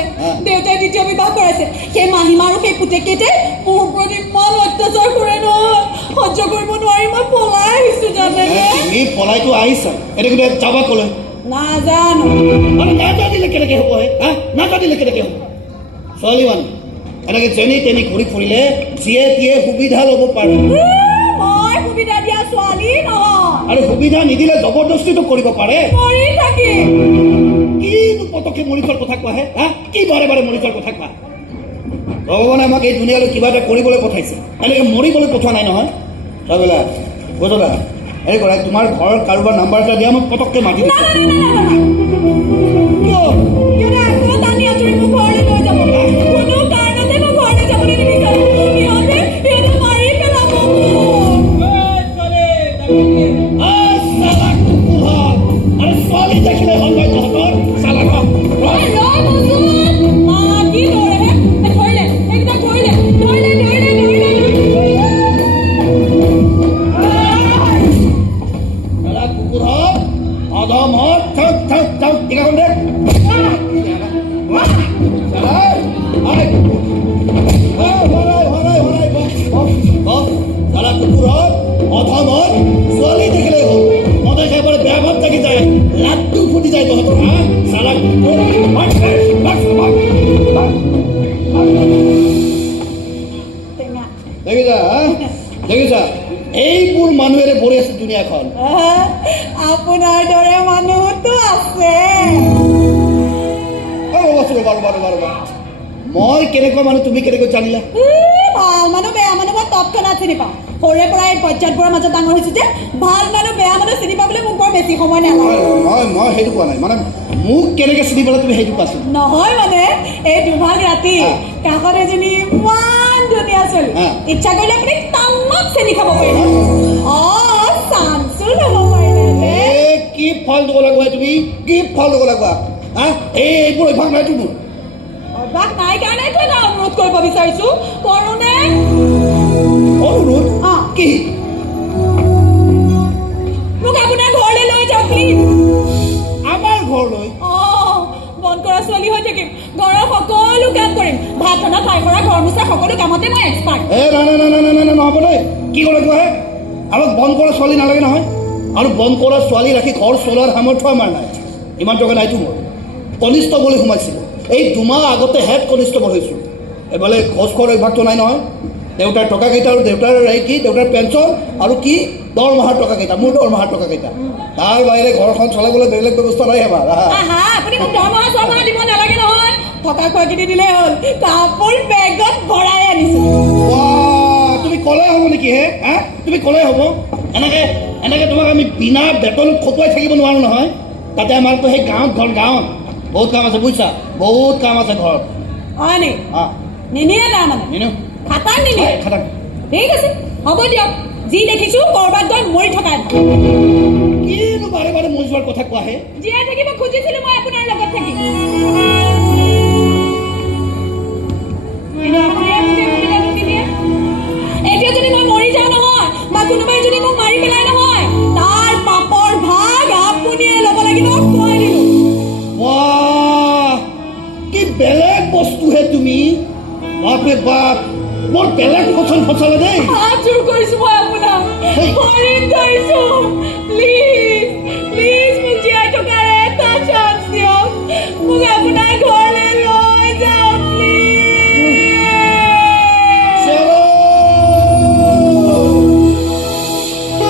আছিলে দেউতাই দ্বিতীয় বিবাহ কৰাইছে সেই মাহীমা আৰু সেই পুতেকেইতে মোৰ ওপৰত ইমান অত্যাচাৰ কৰে নহয় সহ্য কৰিব নোৱাৰি মই পলাই আহিছোঁ জানেনে তুমি পলাইতো আহিছা এতিয়া কিন্তু যাবা ক'লে নাজানো নাজানিলে কেনেকৈ হ'ব নাজানিলে কেনেকৈ হ'ব ছোৱালী মানুহ এনেকৈ যেনি তেনি ঘূৰি ফুৰিলে যিয়ে তিয়ে সুবিধা ল'ব পাৰে মই সুবিধা দিয়া ছোৱালী নহয় আৰু সুবিধা নিদিলে জবৰদস্তিটো কৰিব পাৰে মৰি থাকিম কিনো পটককৈ মৰি যোৱাৰ কথা কোৱা কি বাৰে বাৰে মৰি যোৱাৰ কথা কোৱা ভগৱানে আমাক এই দুনিয়ালৈ কিবা এটা কৰিবলৈ পঠাইছে এনেকৈ মৰিবলৈ পঠোৱা নাই নহয় চাবেলা বুজা এই কৰা তোমাৰ ঘৰৰ কাৰোবাৰ নাম্বাৰ এটা দিয়া মোক পটককৈ মাতি দিছে কিয় আকৌ টানি আঁতৰি মোৰ ঘৰলৈ লৈ যাব কোনো কাৰণতে মই ঘৰলৈ যাবলৈ নিবিচাৰোঁ সিহঁতে মাৰি পেলাব আৰু ছোৱালী দেখিলে হ'ল মই তহঁতৰ চালাক ছোৱালী দেখিলে হ'ল মতে একেবাৰে বেয়া ভাৱ থাকি যায় লাটটো ফুটি যায় তহঁতৰ চালাক দেখিছা দেখিছা এইবোৰ মানুহেৰে ভৰি আছে দুনিয়াখন আপোনাৰ দৰে মানুহতো আছে মই কেনেকুৱা মানুহ তুমি কেনেকৈ জানিলা ভাল মানুহ বেয়া মানুহ মই তৎক্ষণাত চিনি পাওঁ সৰুৰে পৰাই পৰ্যায়বোৰৰ মাজত ডাঙৰ হৈছোঁ যে ভাল মানুহ বেয়া মানুহ চিনি পাবলৈ মোক বৰ বেছি সময় নালাগে মই সেইটো কোৱা নাই মানে মোক কেনেকৈ চিনি পালে তুমি সেইটো কোৱাচোন নহয় মানে এই দুভাগ ৰাতি কাষত এজনী ইমান ধুনীয়া ছোৱালী ইচ্ছা কৰিলে আপুনি তামাক চেনি খাব পাৰিব চান্সো ল'ব পাৰিলে কি ফল দিব লাগিব তুমি কি ফল দিব লাগিব এইবোৰ অভ্যাস নাইতো মোৰ অভ্যাস নাই কাৰণেতো এটা অনুৰোধ কৰিব বিচাৰিছোঁ কৰোঁনে অনুৰোধ কি মোক আপোনাৰ ঘৰলৈ লৈ যাওক প্লিজ আমাৰ ঘৰলৈ বন কৰা ছোৱালী হৈ থাকিম ঘৰৰ সকলো কাম কৰিম ভাত ৰন্ধা ঠাই কৰা ঘৰ মোচা সকলো কামতে মই এক্সপাৰ্ট নহ'ব দেই কি ক'লে কোৱা আমাক বন কৰা ছোৱালী নালাগে নহয় আৰু বন কৰা ছোৱালী ৰাখি ঘৰ চলোৱাৰ সামৰ্থ্য আমাৰ নাই ইমান টকা নাইতো মোৰ কনিষ্ঠ বুলি সোমাইছিলোঁ এই দুমাহ আগতে হেড কনিষ্টবল হৈছোঁ এইফালে খোজ খোৱাৰ অভ্যাসটো নাই নহয় দেউতাৰ টকাকেইটা আৰু দেউতাৰ কি দেউতাৰ পেঞ্চন আৰু কি দৰমহাৰ টকাকেইটা মোৰ দৰমহাৰ টকাকেইটা তাৰ বাহিৰে ঘৰখন চলাবলৈ বেলেগ ব্যৱস্থা নাই আমাৰ আপুনি মোক দৰমহা চৰমহা দিব নালাগে নহয় থকা খোৱাখিনি দিলেই হ'ল কাপোৰ বেগত ভৰাই আনিছোঁ তুমি ক'লে হ'ব নেকি তুমি ক'লে হ'ব এনেকৈ তোমাক আমি বিনা বেতন খটুৱাই থাকিব নোৱাৰোঁ নহয় তাতে আমাৰতো সেই গাঁৱত বহুত কাম আছে বুজিছা বহুত কাম আছে ঘৰত হয় নি নিনিয়ে তাৰমানে খাটাং নিনিয়ে খাটাং ঠিক আছে হ'ব দিয়ক যি দেখিছোঁ ক'ৰবাত গৈ মৰি থকাই কিনো বাৰে বাৰে মৰি যোৱাৰ কথা কোৱাহে জীয়াই থাকিব খুজিছিলোঁ মই আপোনাৰ লগত থাকিম এতিয়া যদি মই মৰি যাওঁ নহয় বা কোনোবাই যদি মোক মাৰি পেলাই নহয় তাৰ পাপৰ ভাগ আপুনিয়ে ল'ব লাগিব কৈ দিলোঁ কি বেলেগ বস্তুহে তুমি বাপৰে বাপ বৰ বেলেগ ফচল ফচলে দেই হাত জোৰ কৰিছোঁ মই আপোনাক কৰিছোঁ প্লিজ